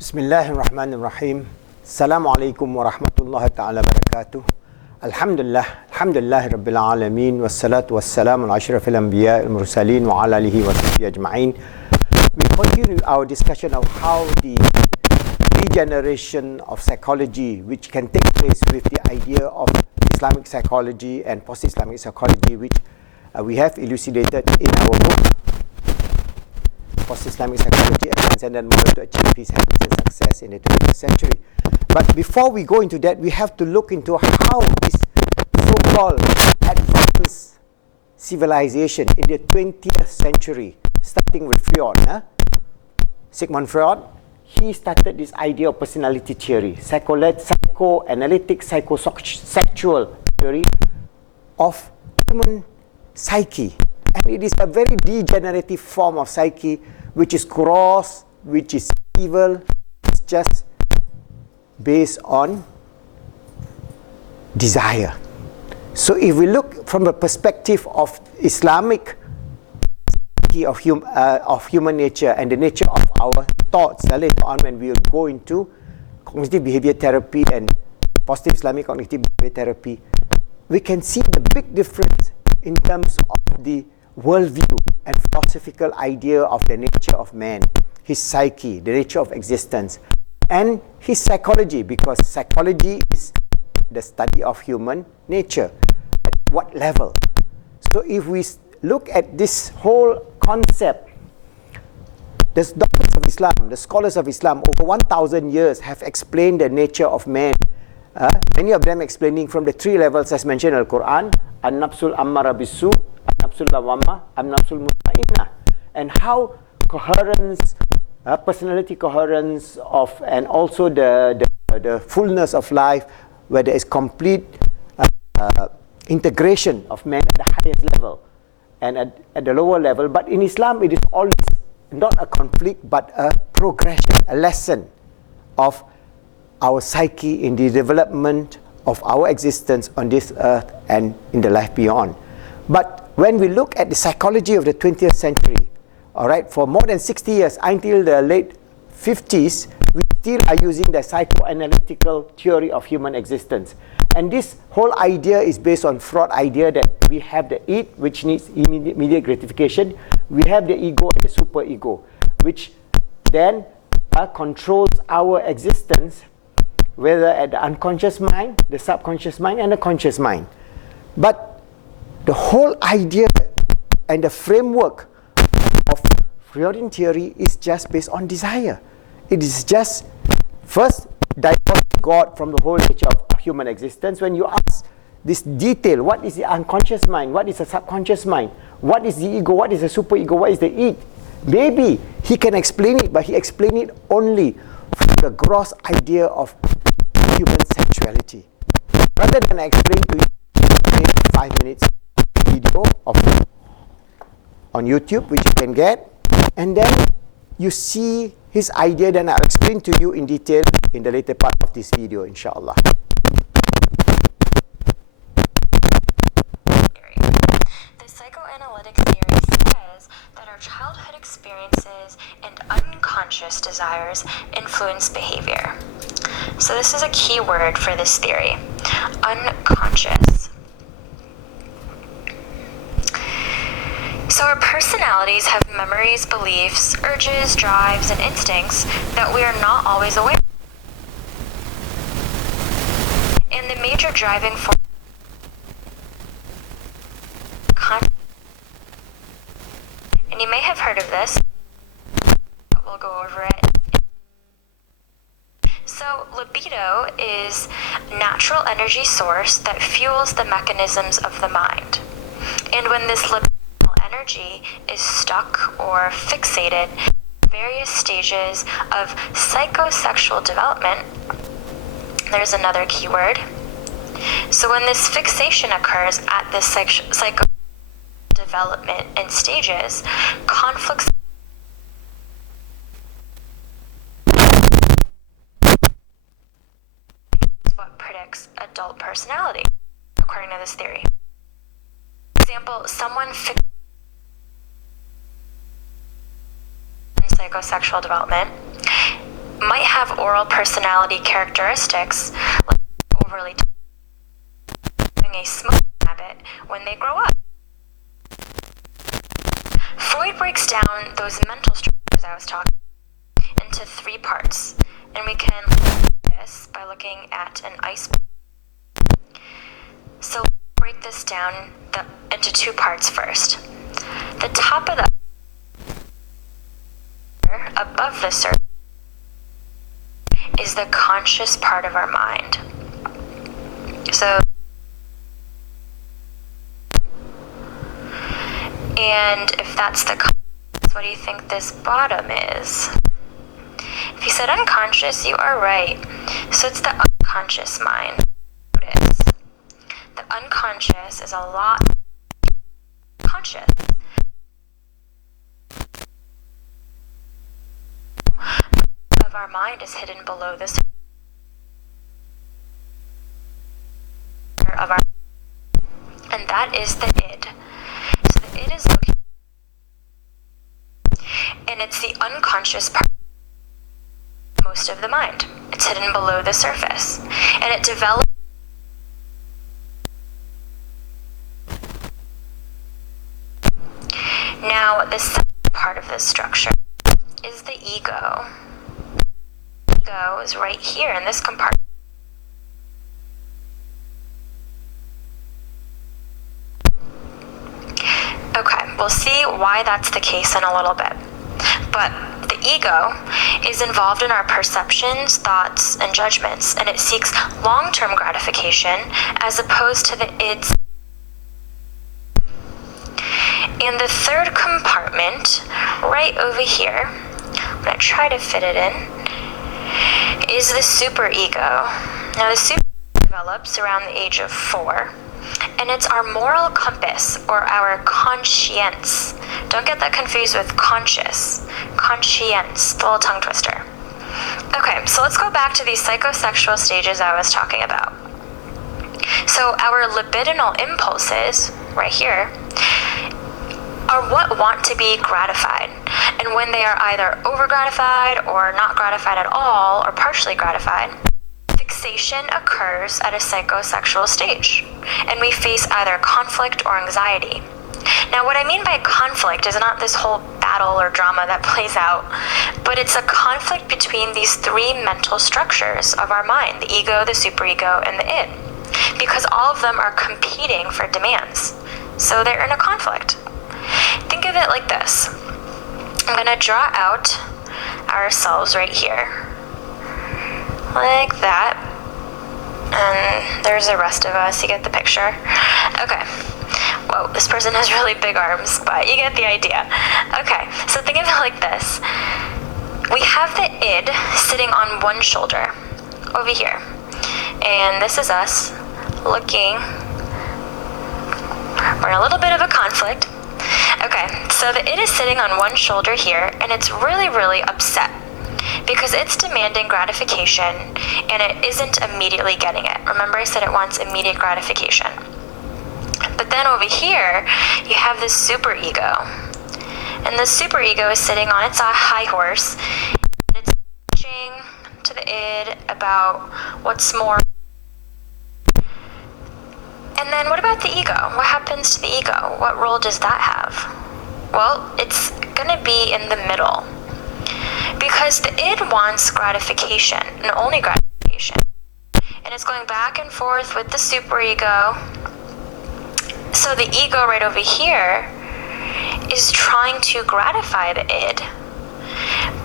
Bismillahirrahmanirrahim. Assalamualaikum warahmatullahi ta'ala barakatuh. Alhamdulillah rabbil alamin. Wassalatu wassalamu ala ashrafil anbiya al mursalin wa ala alihi wa sahbihi ajma'in. We continue our discussion of how the degeneration of psychology, which can take place with the idea of Islamic psychology and post-Islamic psychology, which we have elucidated in our book, Post-Islamic Psychology, a Transcendent Model to Achieve Peace, Happiness and Success in the 21st Century. But before we go into that, we have to look into how this so-called advanced civilization in the 20th century, starting with Freud, Sigmund Freud, he started this idea of personality theory, psychoanalytic, psychosexual theory of human psyche. And it is a very degenerative form of psyche, which is gross, which is evil. It's just based on desire. So if we look from the perspective of Islamic psyche of human nature and the nature of our thoughts, later on when we will go into cognitive behavior therapy and positive Islamic cognitive behavior therapy, we can see the big difference in terms of the worldview and philosophical idea of the nature of man, his psyche, the nature of existence, and his psychology, because psychology is the study of human nature. At what level? So if we look at this whole concept, the doctors of Islam, the scholars of Islam, over 1,000 years have explained the nature of man. Many of them explaining from the three levels as mentioned in the Quran, an-nafsul ammara bisu, an-nafsul lawama, an-nafsul mutmainnah, and how coherence, personality coherence of, and also the fullness of life, where there is complete integration of man at the highest level and at the lower level. But in Islam, it is always not a conflict, but a progression, a lesson of our psyche in the development of our existence on this earth and in the life beyond. But when we look at the psychology of the 20th century, all right, for more than 60 years, until the late 50s, we still are using the psychoanalytical theory of human existence. And this whole idea is based on Freud's idea that we have the id, which needs immediate gratification. We have the ego and the superego, which then controls our existence, whether at the unconscious mind, the subconscious mind, and the conscious mind. But the whole idea and the framework of Freudian theory is just based on desire. It is just, first, divorce God from the whole nature of human existence. When you ask this detail, what is the unconscious mind? What is the subconscious mind? What is the ego? What is the superego? What is the id? Maybe he can explain it, but he explained it only from the gross idea of human sexuality. Rather than explain to you 5 minutes video on YouTube, which you can get, and then you see his idea, then I'll explain to you in detail in the later part of this video, inshallah. The psychoanalytic theory says that our childhood experiences and unconscious desires influence behavior. So this is a key word for this theory, unconscious. So our personalities have memories, beliefs, urges, drives, and instincts that we are not always aware of. And the major driving force and you may have heard of this, but we'll go over it. So libido is natural energy source that fuels the mechanisms of the mind. And when this libidinal energy is stuck or fixated in various stages of psychosexual development, there's another key word. So when this fixation occurs at this psycho development and stages, conflicts is what predicts adult personality, according to this theory. For example, someone fixated in psychosexual development might have oral personality characteristics like overly having a smoking habit when they grow up. Freud breaks down those mental structures I was talking about into 3 parts, and we can look at this by looking at an iceberg. So let's break this down into 2 parts first. The top of the above the surface is the conscious part of our mind. So, and if that's the conscious, what do you think this bottom is? If you said unconscious, you are right. So it's the unconscious mind. Notice, the unconscious is a lot conscious. Of our mind is hidden below the surface of our, and that is the id. So the id is located, and it's the unconscious part of most of the mind. It's hidden below the surface, and it develops. Now, the second part of this structure is the ego. Ego is right here in this compartment. Okay, we'll see why that's the case in a little bit. But the ego is involved in our perceptions, thoughts, and judgments, and it seeks long-term gratification as opposed to the id's. And the third compartment, right over here, I'm going to try to fit it in, is the superego. Now, the superego develops around the age of 4, and it's our moral compass, or our conscience. Don't get that confused with conscious. Conscience, the little tongue twister. Okay, so let's go back to these psychosexual stages I was talking about. So our libidinal impulses, right here, are what want to be gratified. And when they are either over-gratified or not gratified at all or partially gratified, fixation occurs at a psychosexual stage, and we face either conflict or anxiety. Now, what I mean by conflict is not this whole battle or drama that plays out, but it's a conflict between these 3 mental structures of our mind, the ego, the superego, and the id, because all of them are competing for demands. So they're in a conflict. Think of it like this. I'm going to draw out ourselves right here. Like that. And there's the rest of us. You get the picture. Okay. Whoa, this person has really big arms, but you get the idea. Okay, so think of it like this. We have the id sitting on one shoulder over here. And this is us looking. We're in a little bit of a conflict. Okay, so the id is sitting on one shoulder here, and it's really, really upset because it's demanding gratification and it isn't immediately getting it. Remember, I said it wants immediate gratification. But then over here, you have this superego. And the superego is sitting on its high horse, and it's teaching to the id about what's more. And then what about the ego? What happens to the ego? What role does that have? Well, it's going to be in the middle. Because the id wants gratification, and only gratification. And it's going back and forth with the superego. So the ego right over here is trying to gratify the id.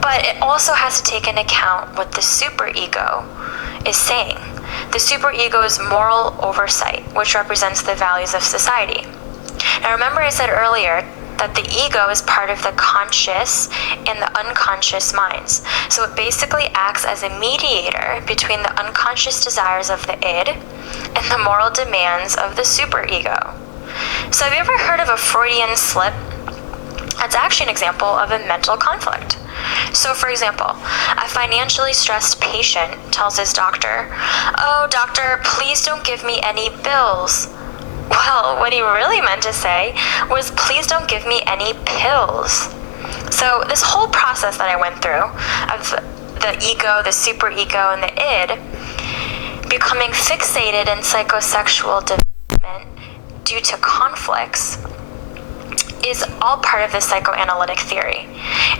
But it also has to take into account what the superego is saying. The superego's moral oversight, which represents the values of society. Now remember I said earlier that the ego is part of the conscious and the unconscious minds. So it basically acts as a mediator between the unconscious desires of the id and the moral demands of the superego. So have you ever heard of a Freudian slip? That's actually an example of a mental conflict. So for example, a financially stressed patient tells his doctor, "Oh, doctor, please don't give me any bills." Well, what he really meant to say was, "Please don't give me any pills." So this whole process that I went through of the ego, the superego, and the id, becoming fixated in psychosexual development due to conflicts is all part of the psychoanalytic theory.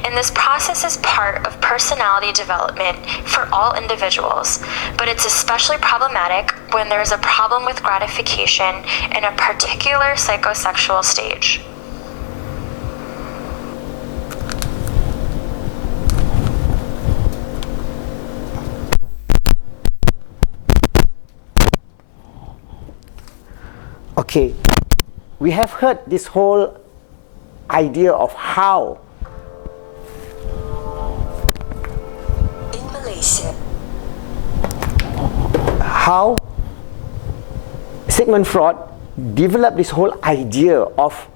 And this process is part of personality development for all individuals, but it's especially problematic when there is a problem with gratification in a particular psychosexual stage. Okay, we have heard this whole idea of how in Malaysia, how Sigmund Freud developed this whole idea of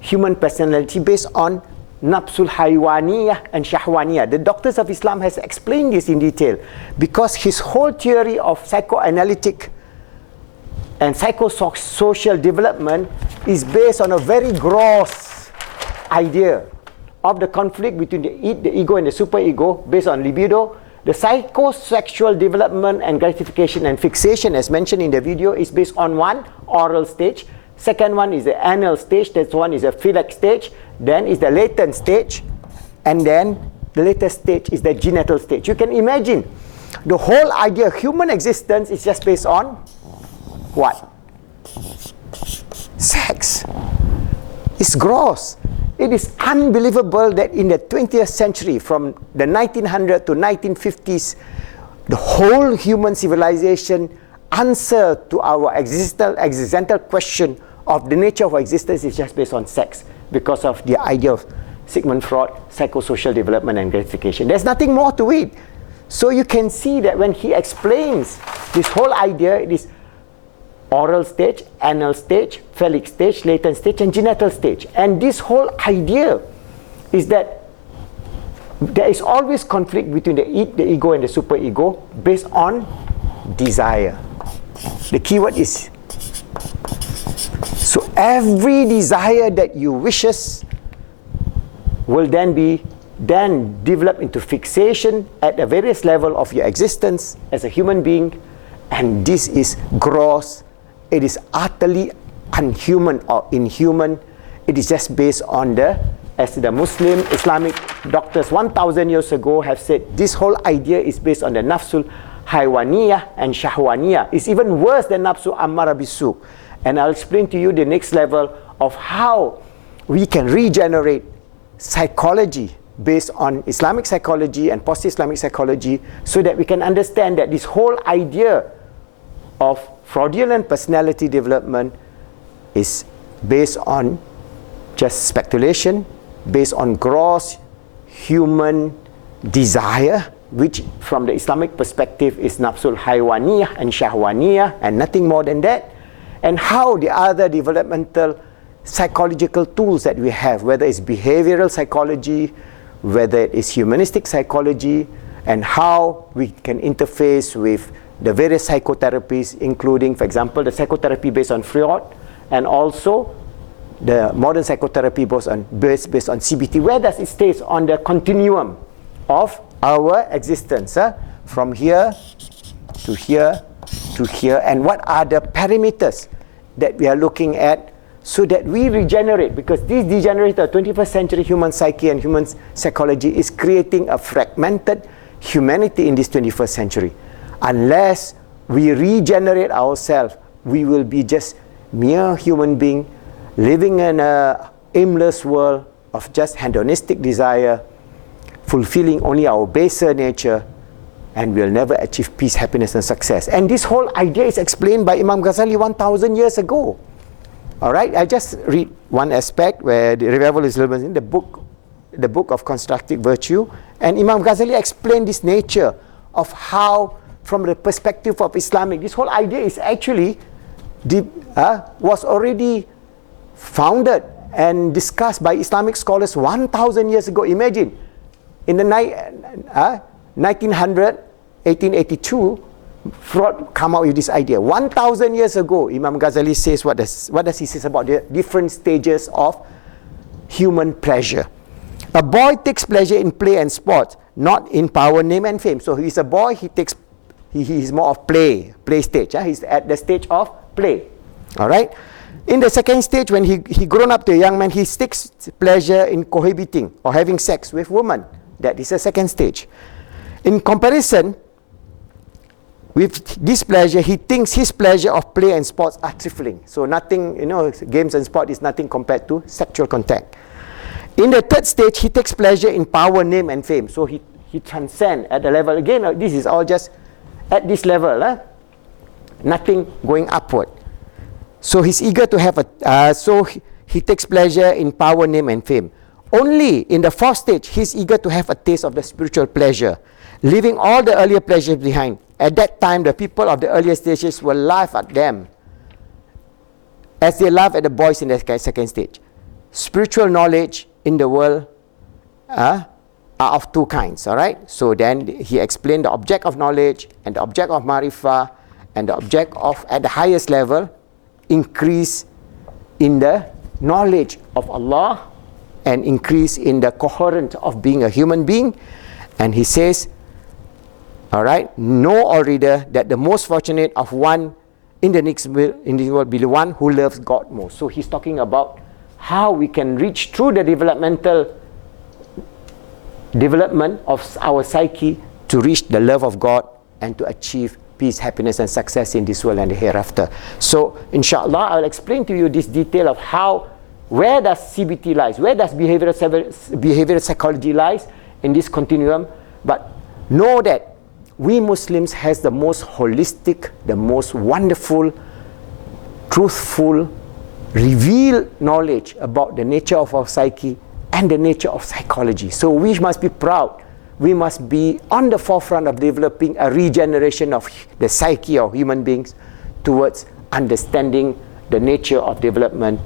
human personality based on nafsul haywaniyah and shahwaniyah. The doctors of Islam has explained this in detail because his whole theory of psychoanalytic and psychosocial development is based on a very gross idea of the conflict between the id, the ego, and the superego based on libido. The psychosexual development and gratification and fixation, as mentioned in the video, is based on one, oral stage. Second one is the anal stage. That one is the philic stage. Then is the latent stage. And then the latest stage is the genital stage. You can imagine the whole idea of human existence is just based on what? Sex. It's gross. It is unbelievable that in the 20th century, from the 1900s to 1950s, the whole human civilization answer to our existential question of the nature of our existence is just based on sex because of the idea of Sigmund Freud, psychosocial development and gratification. There's nothing more to it. So you can see that when he explains this whole idea, it is oral stage, anal stage, phallic stage, latent stage, and genital stage. And this whole idea is that there is always conflict between the id, the ego, and the superego based on desire. The key word is so every desire that you wishes will then develop into fixation at the various level of your existence as a human being, and this is gross. It is utterly unhuman or inhuman. It is just based on as the Muslim Islamic doctors 1,000 years ago have said, this whole idea is based on the nafsul haywaniyah and shahwaniyah. It's even worse than nafsu ammara bisu. And I'll explain to you the next level of how we can regenerate psychology based on Islamic psychology and post-Islamic psychology so that we can understand that this whole idea of fraudulent personality development is based on just speculation, based on gross human desire, which from the Islamic perspective is nafsul haywaniyah and shahwaniyah and nothing more than that, and how the other developmental psychological tools that we have, whether it's behavioral psychology, whether it is humanistic psychology, and how we can interface with the various psychotherapies, including, for example, the psychotherapy based on Freud, and also the modern psychotherapy based on CBT. Where does it stay on the continuum of our existence? From here to here to here, and what are the parameters that we are looking at so that we regenerate? Because this degenerated 21st century human psyche and human psychology is creating a fragmented humanity in this 21st century. Unless we regenerate ourselves, we will be just mere human being living in an aimless world of just hedonistic desire, fulfilling only our baser nature, and we'll never achieve peace, happiness, and success. And this whole idea is explained by Imam Ghazali 1,000 years ago. All right, I just read one aspect where the revival is in the book of constructive virtue, and Imam Ghazali explained this nature of how, from the perspective of Islamic, this whole idea is actually was already founded and discussed by Islamic scholars 1,000 years ago. Imagine, in the 1882, Freud come out with this idea. 1,000 years ago, Imam Ghazali says, what does he say about the different stages of human pleasure? A boy takes pleasure in play and sport, not in power, name and fame. So he's a boy, he's more of play stage. He's at the stage of play. All right. In the second stage, when he grown up to a young man, he takes pleasure in cohabiting or having sex with women. That is the second stage. In comparison with this pleasure, he thinks his pleasure of play and sports are trifling. So nothing, games and sport is nothing compared to sexual contact. In the third stage, he takes pleasure in power, name and fame. So he transcends at the level. Again, this is all just at this level. Nothing going upward. So he's eager to have he takes pleasure in power, name and fame. Only in the fourth stage, he's eager to have a taste of the spiritual pleasure, leaving all the earlier pleasures behind. At that time, the people of the earlier stages will laugh at them as they laugh at the boys in the second stage. Spiritual knowledge in the world are of two kinds, all right? So then he explained the object of knowledge and the object of marifah, and the object of, at the highest level, increase in the knowledge of Allah and increase in the coherence of being a human being. And he says, all right, know, all reader, that the most fortunate of one in the next world will be the one who loves God most. So he's talking about how we can reach through the development of our psyche to reach the love of God and to achieve peace, happiness and success in this world and the hereafter. So inshallah, I'll explain to you this detail of where does CBT lies, where does behavioral psychology lies in this continuum. But know that we Muslims has the most holistic, the most wonderful, truthful, revealed knowledge about the nature of our psyche and the nature of psychology. So we must be proud. We must be on the forefront of developing a regeneration of the psyche of human beings towards understanding the nature of development,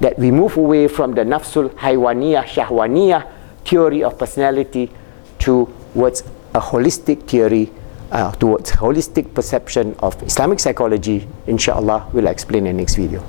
that we move away from the nafsul haywaniyah, shahwaniyah theory of personality towards a holistic theory, towards holistic perception of Islamic psychology. Inshallah, we'll explain in the next video.